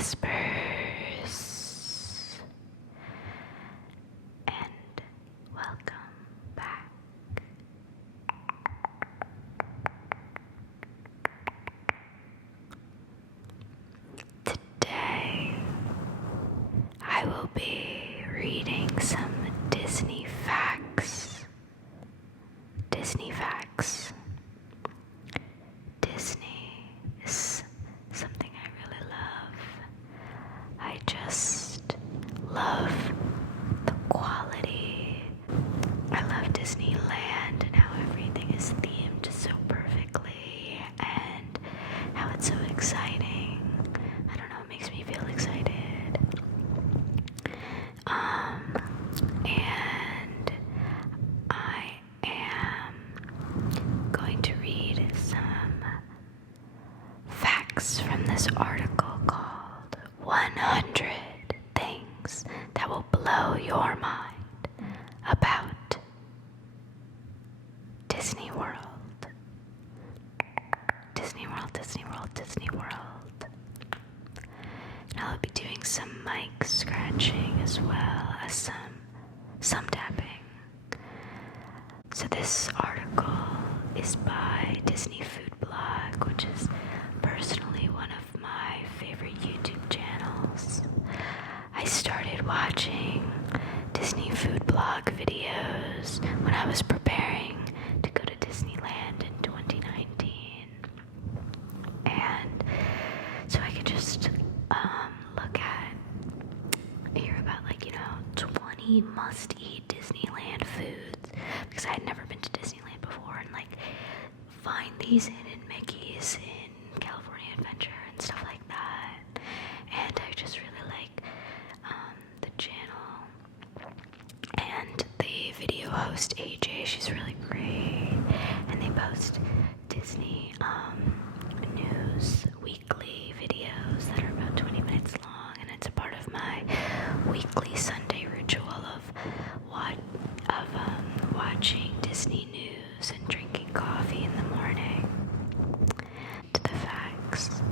Whispers, and welcome back. Today, I will be reading some Disney facts. Disney facts. Disney is something I really love. I just love the quality. I love Disneyland and how everything is themed so perfectly and how it's so exciting. I don't know, it makes me feel excited. And I am going to read some facts from this article called 100 Things That Will Blow Your Mind About Disney World. Disney World, Disney World, Disney World. And I'll be doing some mic scratching as well as some tapping. So this article is by Disney Food Blog, which is personally one of my favorite YouTube channels. I started watching Disney Food Blog videos when I was preparing to go to Disneyland in 2019. And so I could just hear about 20 must-eat Disneyland foods, because I had never been to Disneyland before, and find these hidden Mickeys in California Adventure and stuff like that. And I just really like the channel and the video host AJ. She's really great, and they post Disney news weekly videos that are about 20 minutes long, and it's a part of my weekly Sunday ritual of watching Disney news and drinking coffee in the morning. To the facts.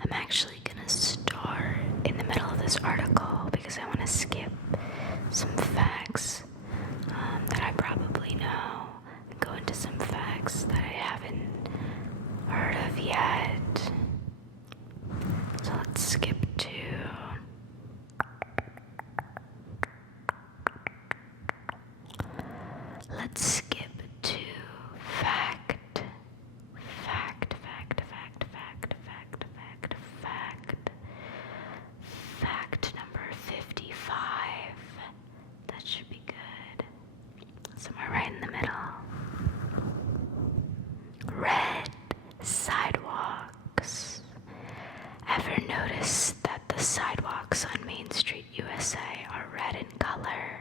I'm actually gonna start in the middle of this article because I want to skip some facts that I probably know and go into some facts that I haven't heard of yet. So let's skip to fact number 55. That should be good. Somewhere right in the middle. Red sidewalks. Ever notice that the sidewalks on Main Street, USA are red in color?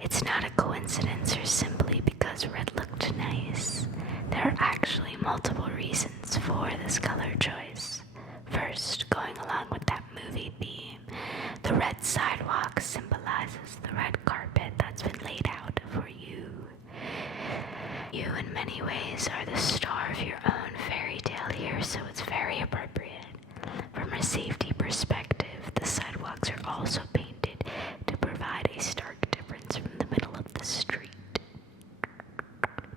It's not a coincidence or simply because red looked nice. There are actually multiple reasons for this color choice. First, going along with that movie theme, the red sidewalk symbolizes the red carpet that's been laid out for you. You, in many ways, are the star of your own fairy tale here, so it's very appropriate. From a safety perspective, the sidewalks are also painted to provide a stark difference from the middle of the street,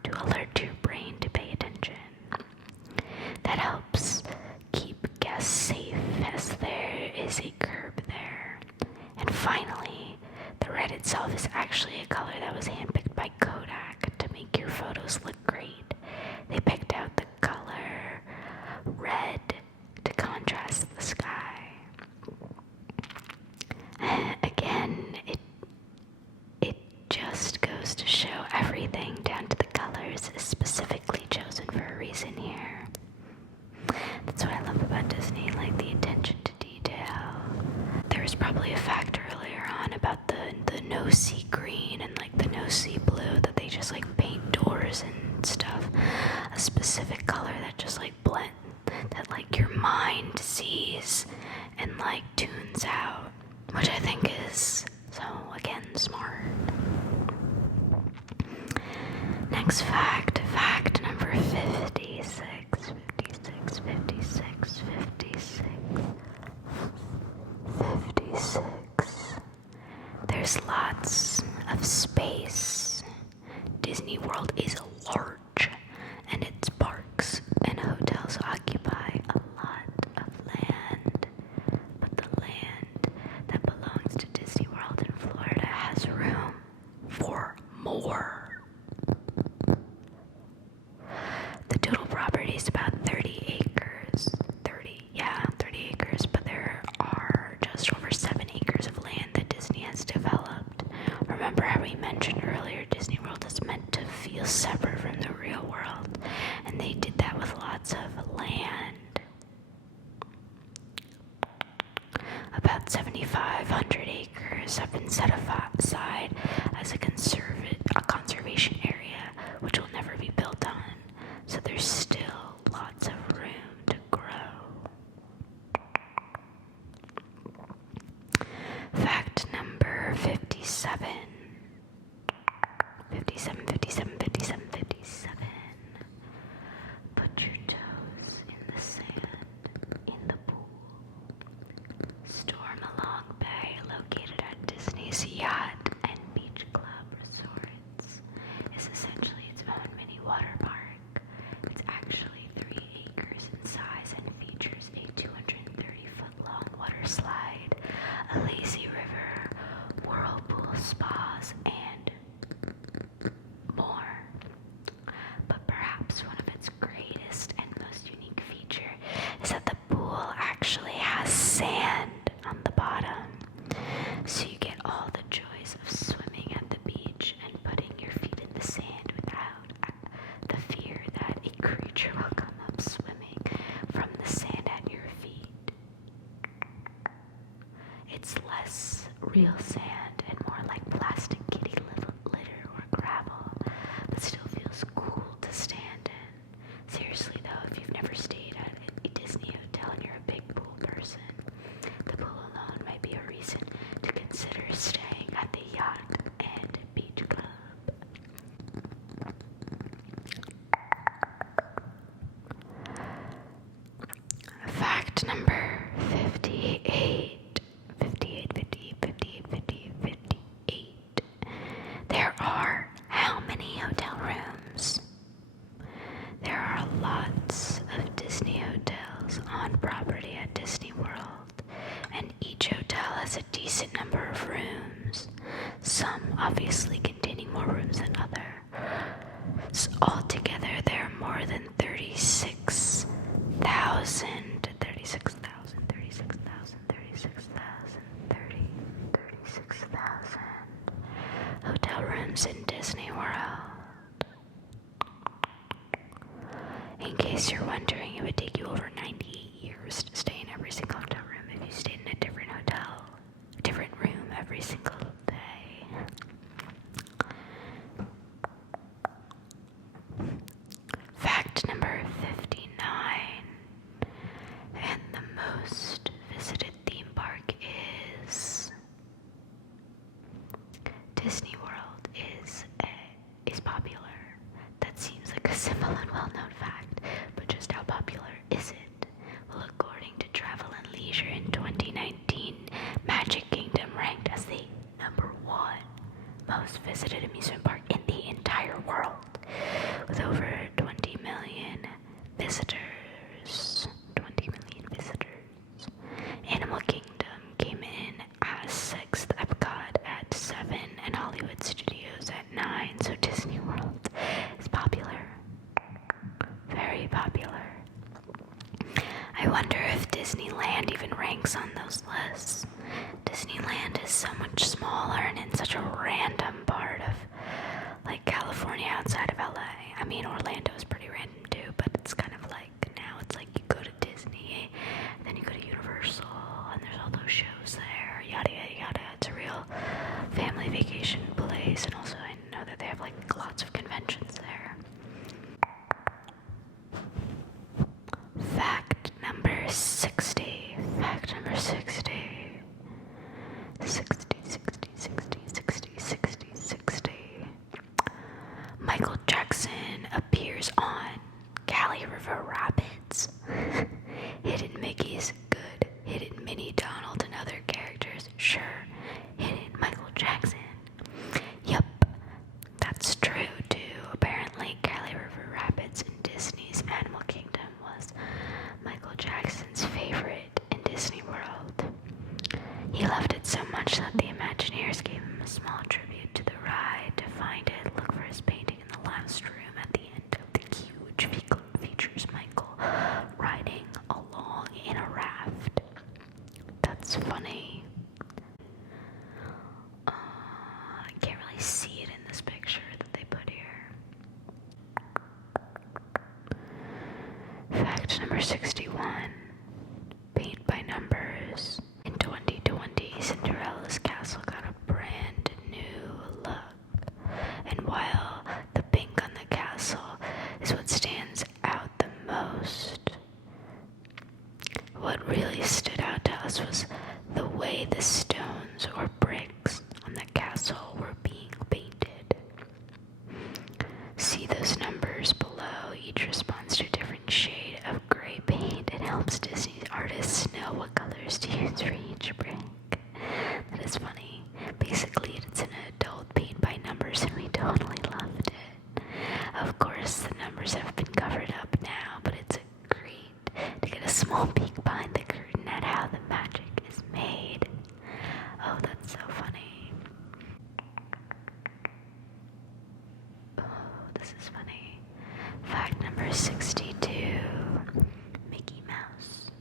to alert your brain to pay attention. That helps keep guests safe as there is a curb there. And finally, the red itself is actually a color that was handpicked by Kodak to make your photos look great. They picked out the color red to contrast the sky. Again, it just goes to show everything down to the colors is specifically chosen for a reason here. That's what I love about Disney, the attention to detail. There was probably a fact earlier on about the no-see green and the no-see blue that they just paint doors and stuff. A specific color that just blend, that your mind sees and tunes out, which I think is, so again, smart. Next fact number 56. about 7,500 acres have been set aside as a conservation area, which will never be built on. So there's still lots of room to grow. Fact number 57. 57. Put your toes in the sand, in the pool. Storm along bay, located at Disney's Yacht and Beach Club Resorts, is essentially its own mini water park. It's actually 3 acres in size and features a 230-foot-long water slide, a lazy river, whirlpool spas, and more. But perhaps one of its greatest and most unique feature is that the pool actually has sand on the bottom. So you get all the joys of swimming at the beach and putting your feet in the sand without the fear that a creature will come up swimming from the sand at your feet. It's less real sand and more like plastic kitty litter or gravel, but still feels cool to stand in. Seriously though, if you've never stayed at a Disney hotel and you're a big pool person, the pool alone might be a reason to consider staying at the Yacht and Beach Club. Fact number 58. 58. There are how many hotel rooms? There are lots of Disney hotels on property at Disney World, and each hotel has a decent number of rooms, some obviously containing more rooms than others. Altogether, there are more than 36,000 hotel rooms in Disney World. In case you're wondering, it would take you over 98 years to stay in every single hotel room if you stayed in a different room every single day. Fact number 59. And the most visited theme park is Disney World is popular. That seems like a simple and well-known fact, but just how popular is it? Well, according to Travel and Leisure in 2019, Magic Kingdom ranked as the #1 most visited amusement park in the entire world, with over 20 million visitors. Animal Kingdom came in as 6th, Epcot at 7, and Hollywood Studios at 9, so Disney World is popular. Very popular. I wonder if Disneyland even ranks on those lists. Disneyland is so much smaller and in such a random part of, like, California outside of LA. I mean, Orlando is pretty random too, but it's kind of like, now it's like you go to Disney, then you go to Universal, and there's all those shows there, yada yada yada. It's a real family vacation place, and also I know that they have like lots of conventions there. Fact number 60. Fact number 60. 60. Michael Jackson appears on what really stood out to us was the way the stones or bricks on the castle were being painted. See those numbers below? Each responds to a different shade of gray paint. It helps Disney artists know what colors to use for each brick. That is funny. Basically, it's an adult paint by numbers, and we totally loved it. Of course, the numbers have been covered up now, but it's great to get a small peek behind the curtain at how the magic is made. Oh, that's so funny. Oh, this is funny. Fact number 62. Mickey Mouse.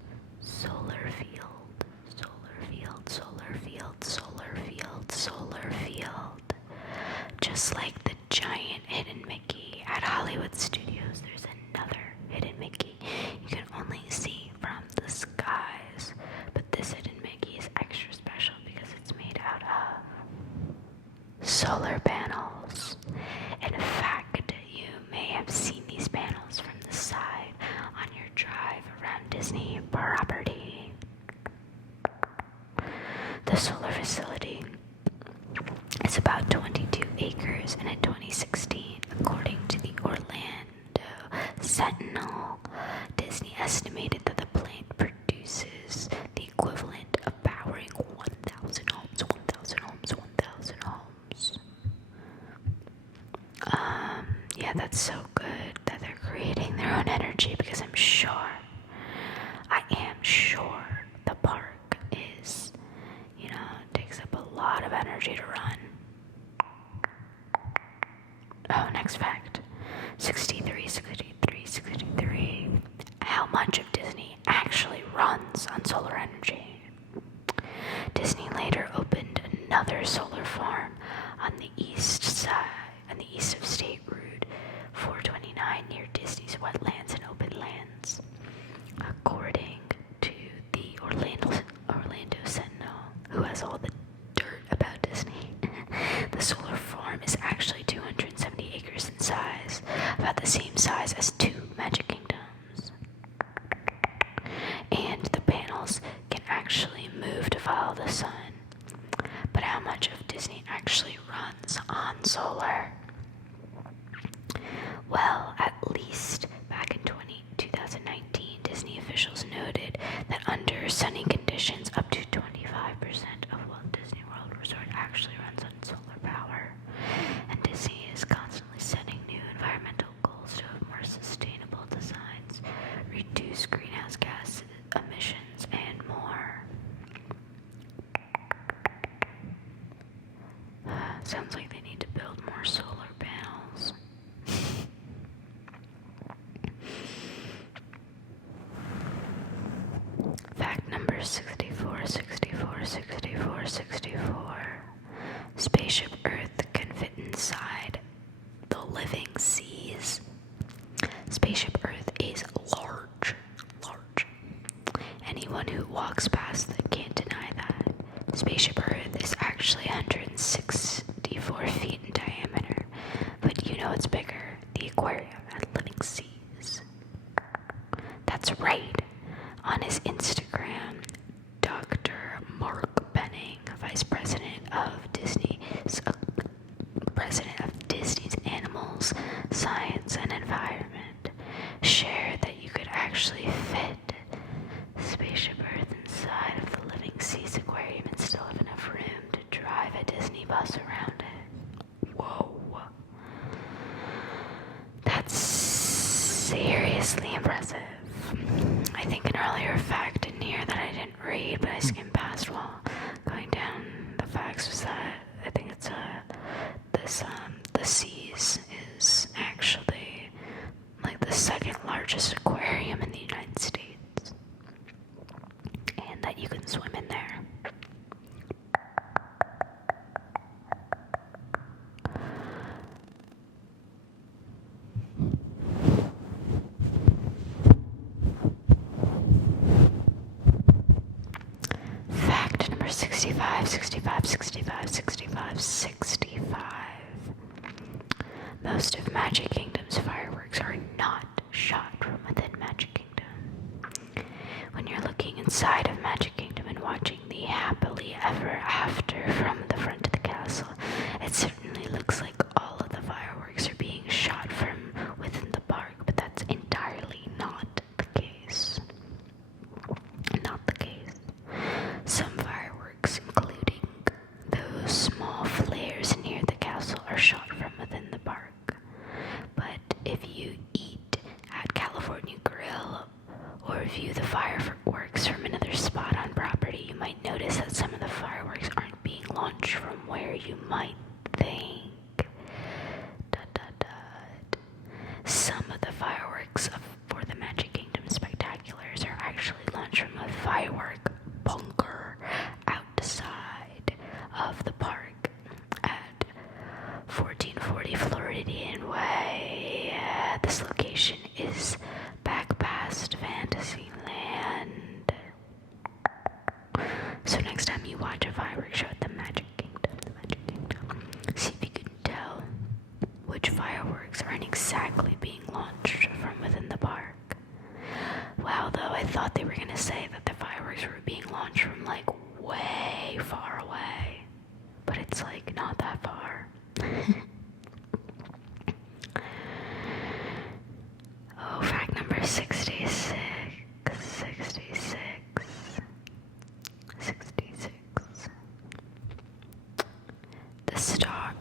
Solar field. Solar field. Solar field. Solar field. Solar field. Just like the giant hidden Mickey at Hollywood Studios, there's another hidden Mickey you can only see from the skies. But this hidden Mickey is extra special because it's made out of solar panels. In fact, you may have seen these panels from the side on your drive around Disney property. The solar facility is about 22 acres, and in 2016, according to the Orlando Sentinel, Disney estimated that the plant produces the equivalent of powering 1,000 homes, 1,000 homes, 1,000 homes. Yeah, that's so good that they're creating their own energy, because I am sure the park is, takes up a lot of energy to run. Oh, next fact. 63. How much of Disney actually runs on solar energy? Disney later opened another solar farm on the east of State Route 429 near Disney's wetlands and open lands. According to the Orlando Sentinel, who has all the dirt about Disney, the solar farm is actually 270 acres in size, about the same size as 2 Magic Kingdoms. And the panels can actually move to follow the sun. But how much of Disney actually runs on solar? Well, at least back in 2019, Disney officials noted that under sunny conditions, up to 25% of Walt Disney World Resort actually runs on solar power. And Disney is constantly setting new environmental goals to have more sustainable designs, reduce greenhouse gas emissions, and more. Sounds like they need to build more solar panels. Fact number 64. Spaceship Earth can fit inside the living seas. Spaceship Earth is large. Anyone who walks past it can't deny that. Spaceship Earth is actually 164 feet in diameter, but you know it's bigger, the aquarium at Living Seas. That's right. On his Instagram, Dr. Mark Benning, president of Disney's Animals, Science and Environment, shared that you could actually fit Spaceship Earth inside of the Living Seas aquarium and still have enough room to drive a Disney bus around it. Whoa. That's seriously impressive. I think an earlier fact in here that I didn't read, but I skimmed past while going down the facts, was that I think it's the Seas is actually like the second largest aquarium in the United States, and that you can swim in there. Fact number 65. Most of Magic Kingdom's fireworks are not shot from within Magic Kingdom. When you're looking inside of Magic Kingdom and watching the happily ever after from the front of the castle, it certainly looks like all of the fireworks are being shot from within the park, but that's entirely not the case. Not the case. Some fireworks, including those small flares near the castle, are shot from within the park. But if you eat at California Grill or view the fireworks from another spot on property, you might notice that some of the fireworks aren't being launched from where you might think. Some of the fireworks for the Magic Kingdom Spectaculars are actually launched from a firework bunker outside of the park at 1440 Floridian Way. This location is back past Fantasyland. So next time you watch a fireworks show at the Magic Kingdom, see if you can tell which fireworks aren't exactly being launched from within the park. Wow, though, I thought they were going to say that the fireworks were being launched from like way far away, but it's like not that far. Oh, fact number 66.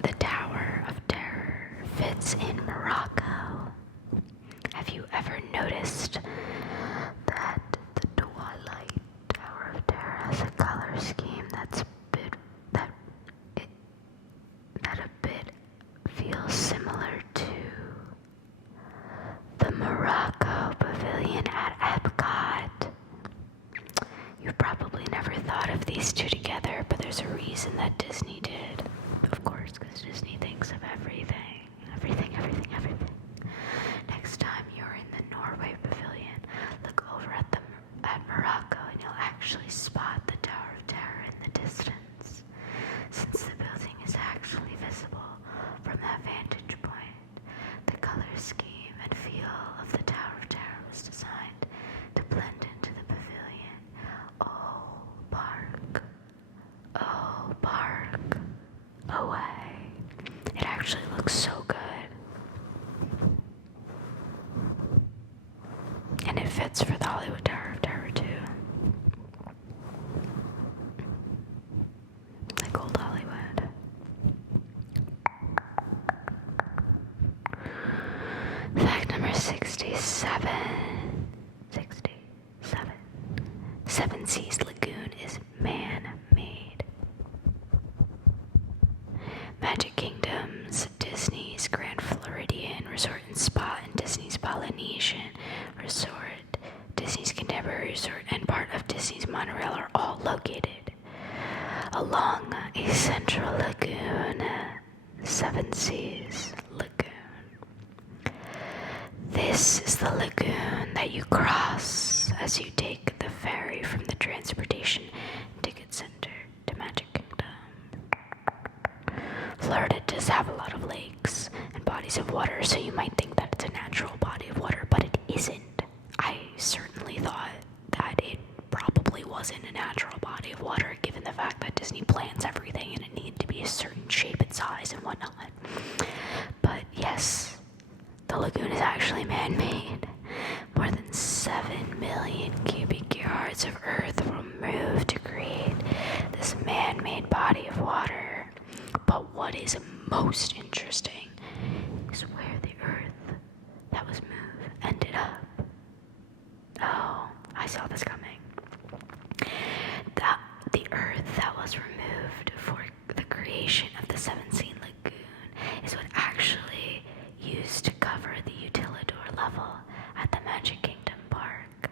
The Tower of Terror fits in Morocco. Have you ever noticed that the Twilight Tower of Terror has a color scheme that a bit feels similar to the Morocco Pavilion at Epcot? You've probably never thought of these two together, but there's a reason that Disney did. Of course, because Disney thinks of everything. Next time you're in the Norway Pavilion, look over at Morocco and you'll actually spot the Tower of Terror in the distance. Since the building is actually visible from that vantage point, the color scheme and feel of the Tower of Terror was designed to blend into the pavilion. Oh, park away. It actually looks so good. And it fits for the Hollywood Tower of Terror too. Like old Hollywood. Fact number 67. Seven Seas Lagoon is man-made. Magic Kingdom's Disney's Grand Floridian Resort and Spa and Disney's Polynesian Resort, Disney's Contemporary Resort, and part of Disney's Monorail are all located along a central lagoon, Seven Seas Lagoon. This is the lagoon that you cross as you take the ferry from the Transportation Ticket Center to Magic Kingdom. Florida does have a lot of lakes and bodies of water, so you might think that it's a natural body of water, but it isn't. I certainly thought that it probably wasn't a natural body of water, given the fact that Disney plans everything and it needed to be a certain shape and size and whatnot. But yes, the lagoon is actually man-made. More than 7 million cubic yards of earth were moved to create this man-made body of water. But what is most interesting is where the earth that was moved ended up. Oh, I saw this coming. The earth that was removed for the creation of the Seven Seas Lagoon is what actually used to cover the Utilidor level at the Magic Kingdom Park.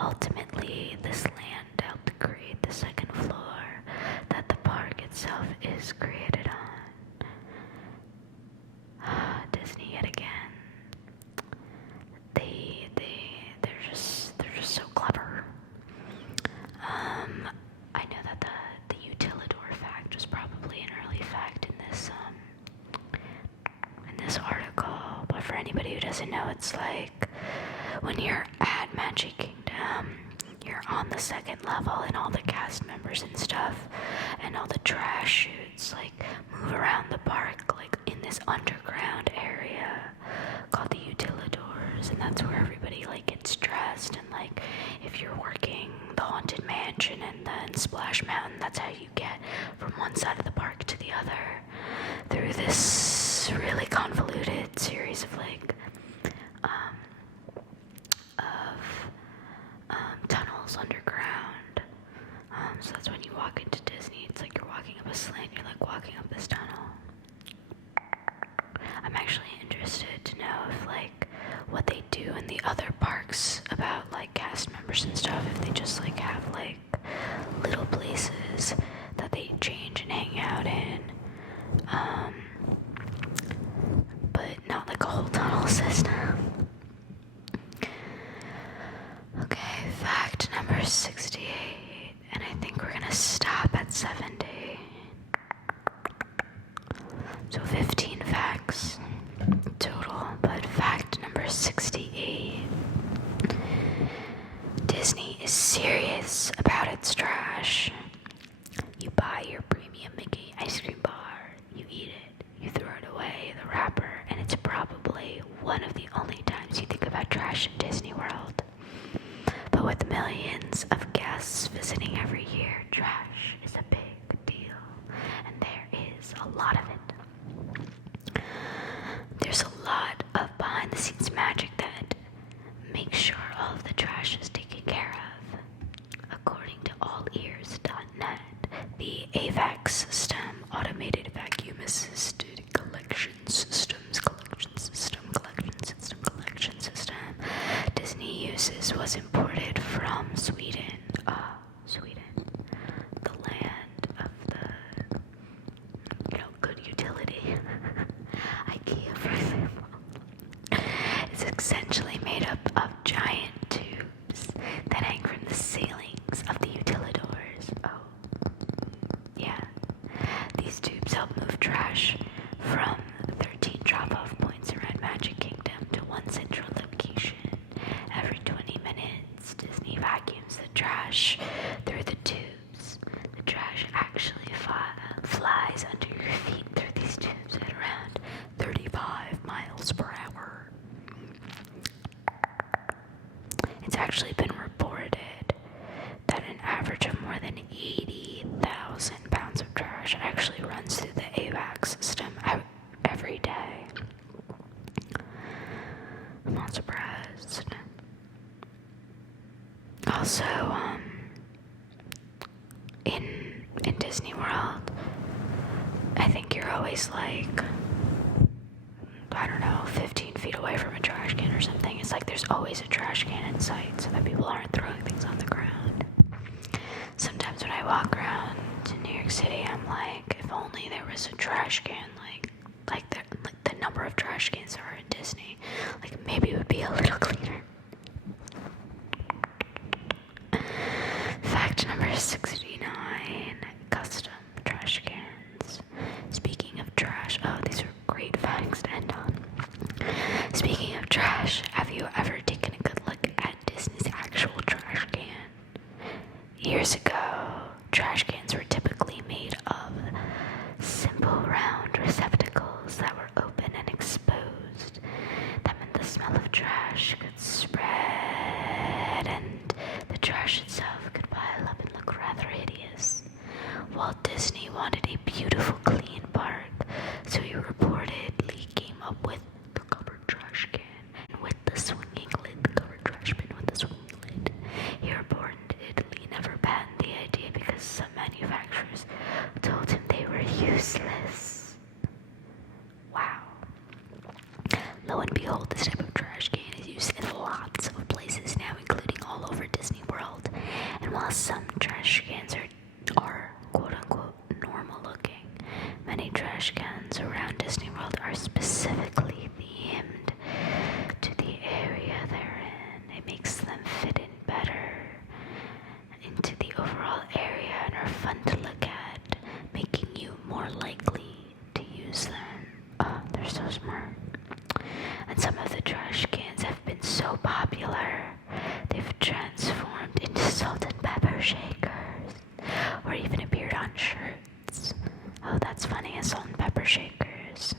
Ultimately, this land helped create the second floor that the park itself is created on. Disney yet again. They're just so clever. I know that the Utilidor fact was probably an early fact in this article, but for anybody who doesn't know, it's like when you're at Magic Kingdom, you're on the second level, and all the cast members and stuff, and all the trash chutes, like, move around the park, like, in this underground area called the utilidors, and that's where everybody, like, gets dressed, and, like, if you're working the Haunted Mansion and then Splash Mountain, that's how you get from one side of the park to the other, through this really convoluted series of, like, tunnels underground. So that's when you walk into Disney, it's like you're walking up a slant, you're like walking up this tunnel. I'm actually interested to know if, like, what they do in the other parks about, like, cast members and stuff, if they just, like, have, like, little places that they change and hang out in. But not like a whole tunnel system. Okay, fact number 68, and I think we're gonna stop at 70. So 15 facts total, but fact number 68. Disney is serious about its trash. You buy your premium Mickey ice cream bar, you eat it, you throw it away, the wrapper, and it's probably one of the only times you think about trash in Disney World. But with millions of guests visiting every year, trash is a big deal, and there is a lot of it. There's a lot of behind-the-scenes magic that makes sure all of the trash is taken care of. According to allears.net, the AVAC system, Automated Vacuum Assisted Collection System, Disney uses was imported from Sweden. Sweden, the land of the, good utility. IKEA, for example, is essentially made up of giant tubes that hang from the ceilings of the utilidors. Oh, yeah. These tubes help move trash from 13 drop-off points around Magic Kingdom to one central location. Every 20 minutes, Disney vacuums the trash through the tubes. The trash actually flies under your feet through these tubes at around 35 miles per hour. It's actually been reported that an average of more than 80,000 pounds of trash actually runs through the AVAC system every day. I'm not surprised. Also, in Disney World, I think you're always like, I don't know, 15 feet away from a trash can or something. It's like there's always a trash can in sight so that people aren't throwing things on the ground. Sometimes when I walk around in New York City, I'm like, if only there was a trash can like the number of trash cans there are in Disney. Like, maybe it would be a little cleaner. Fact number 69, custom trash cans. Speaking of trash, these are great facts to end on. Speaking of trash, have you ever taken a good look at Disney's actual trash can? Years ago, trash cans were typically made of simple round receptacles that were open and exposed. That meant the smell of trash could spread and the trash itself could pile up and look rather hideous. Walt Disney wanted a beautiful, clean park, so he reportedly came up with the covered trash can and with the swinging lid, the covered trash bin with the swinging lid. He reportedly never patented the idea because some manufacturers told him they were useless. Wow. Lo and behold, this type of trash can is used in lots of places now, including all over Disney World. And while some trash cans are quote-unquote normal looking, many trash cans around Disney World are specifically themed to the area they're in. It makes them fit in better into the overall area and are fun to look at, making you more likely to use them. Oh, they're so smart. And some of the trash cans have been so popular, they've transformed into so shakers, or even appeared on shirts. Oh, that's funny, salt and pepper shakers.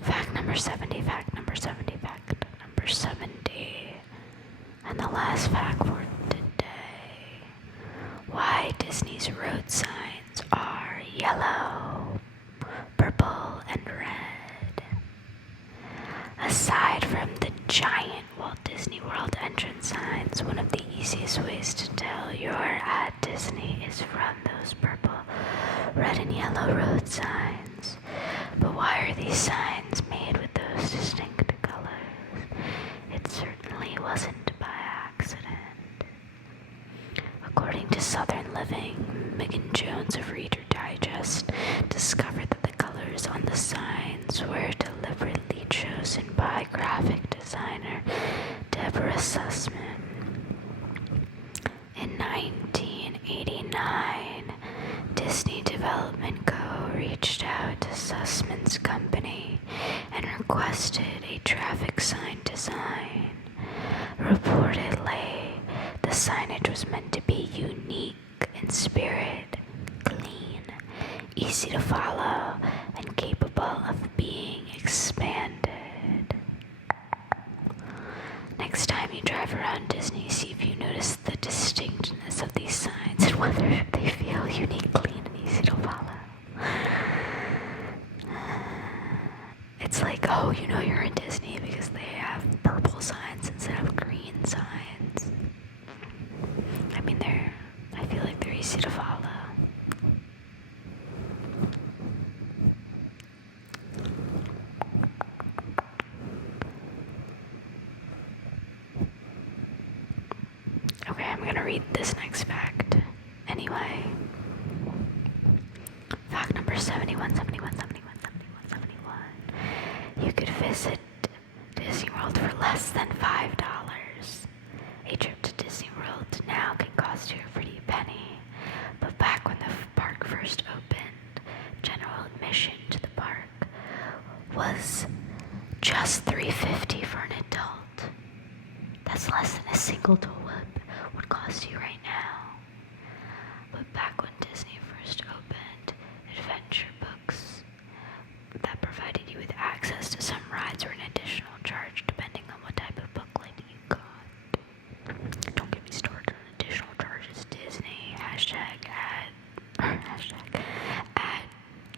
Fact number 70, fact number 70, fact number 70. And the last fact for today. Why Disney's road signs are yellow, purple, and red. Aside from the giant Walt Disney World entrance signs, one of the easiest ways to tell you're at Disney is from those purple, red, and yellow road signs. But why are these signs made with those distinct colors? It certainly wasn't by accident. According to Southern Living, Megan Jones of Reader Digest discovered that the colors on the signs were deliberately chosen by graphic designer Deborah Sussman. In 1989, Disney Development Co. reached out to Sussman's company and requested a traffic sign design. Reportedly, the signage was meant to be unique in spirit, clean, easy to follow, and capable of being expanded. Next time you drive around Disney, see if you notice the distinctness of these signs and whether they feel unique, clean, and easy to follow. It's like, oh, you know you're in Disney because they have purple signs instead of green signs. I mean, I feel like they're easy to follow. Okay, I'm gonna read this next fact anyway. Fact number 71. You could visit Disney World for less than $5. A trip to Disney World now can cost you a pretty penny, but back when the park first opened, general admission to the park was just $3.50 for an adult. That's less than a single Dole Whip would cost you right now. But back when Disney first opened, adventure books that provided you with access to some rides were an additional charge depending on what type of booklet you got. Don't get me started on additional charges, Disney. Hashtag ad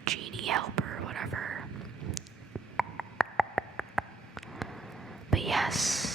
genie helper, whatever. But yes,